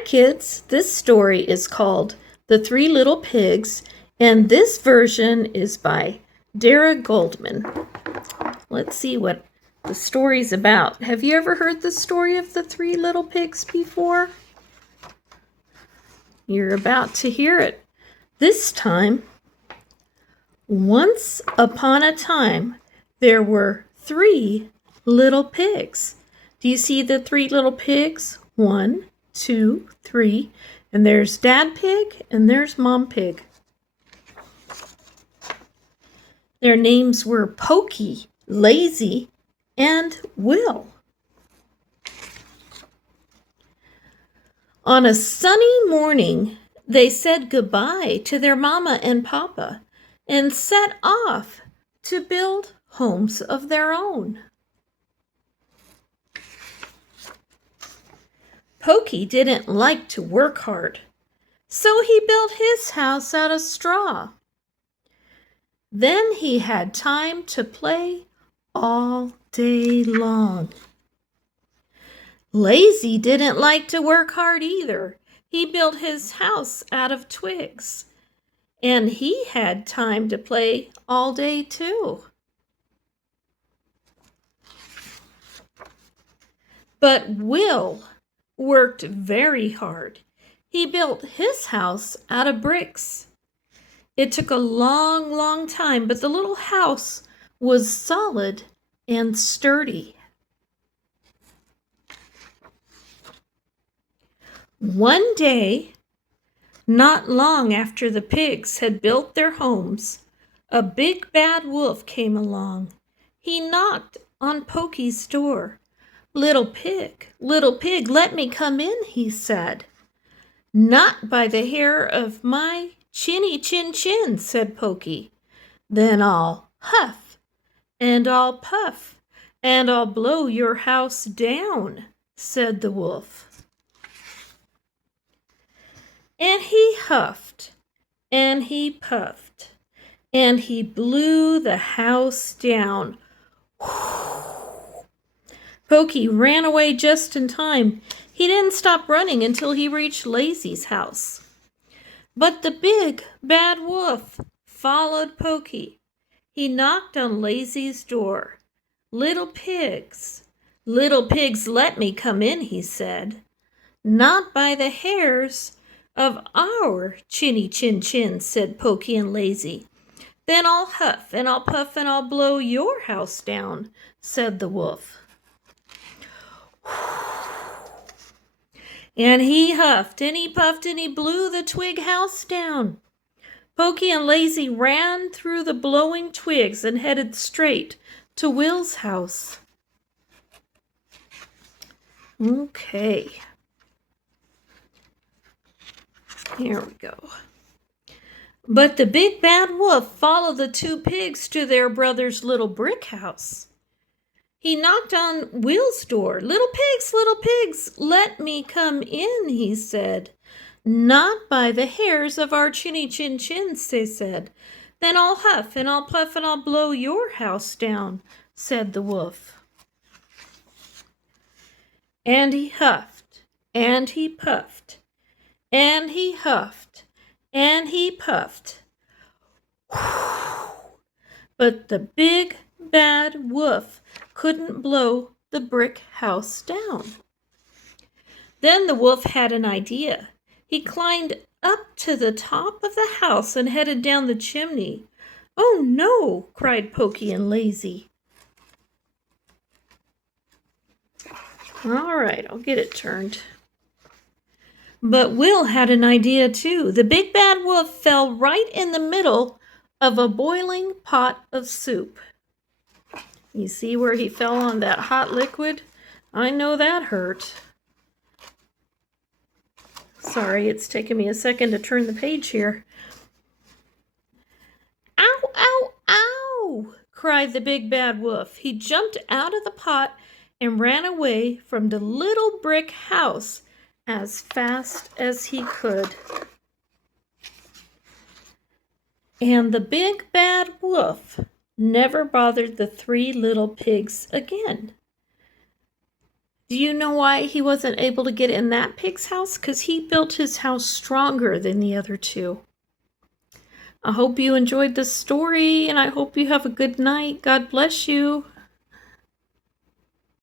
Hi kids, this story is called The Three Little Pigs, and this version is by Dara Goldman. Let's see what the story's about. Have you ever heard the story of the Three Little Pigs before? You're about to hear it. This time, once upon a time, there were three little pigs. Do you see the three little pigs? 1, 2, 3. And there's Dad Pig and there's Mom Pig. Their names were Pokey, Lazy, and Will. On a sunny morning, they said goodbye to their mama and papa and set off to build homes of their own. Pokey didn't like to work hard, so he built his house out of straw. Then he had time to play all day long. Lazy didn't like to work hard either. He built his house out of twigs, and he had time to play all day too. But Will worked very hard. He built his house out of bricks. It took a long, long time, but the little house was solid and sturdy. One day, not long after the pigs had built their homes, a big bad wolf came along. He knocked on Pokey's door. Little pig, let me come in," he said. "Not by the hair of my chinny chin chin," said Pokey. "Then I'll huff, and I'll puff, and I'll blow your house down," said the wolf. And he huffed, and he puffed, and he blew the house down. Pokey ran away just in time. He didn't stop running until he reached Lazy's house. But the big bad wolf followed Pokey. He knocked on Lazy's door. Little pigs, let me come in," he said. "Not by the hairs of our chinny chin chin," said Pokey and Lazy. "Then I'll huff, and I'll puff, and I'll blow your house down," said the wolf. And he huffed, and he puffed, and he blew the twig house down. Pokey and Lazy ran through the blowing twigs and headed straight to Will's house. Okay. Here we go. But the big bad wolf followed the two pigs to their brother's little brick house. He knocked on Will's door. Little pigs, let me come in," he said. "Not by the hairs of our chinny chin chins," they said. "Then I'll huff, and I'll puff, and I'll blow your house down," said the wolf. And he huffed, and he puffed, and he huffed, and he puffed. But the big bad wolf couldn't blow the brick house down. Then the wolf had an idea. He climbed up to the top of the house and headed down the chimney. "Oh no!" cried Pokey and Lazy. All right, I'll get it turned. But Will had an idea too. The big bad wolf fell right in the middle of a boiling pot of soup. You see where he fell on that hot liquid? I know that hurt. Sorry, it's taking me a second to turn the page here. "Ow, ow, ow!" cried the big bad wolf. He jumped out of the pot and ran away from the little brick house as fast as he could. And the big bad wolf never bothered the three little pigs again. Do you know why he wasn't able to get in that pig's house? Because he built his house stronger than the other two. I hope you enjoyed this story, and I hope you have a good night. God bless you.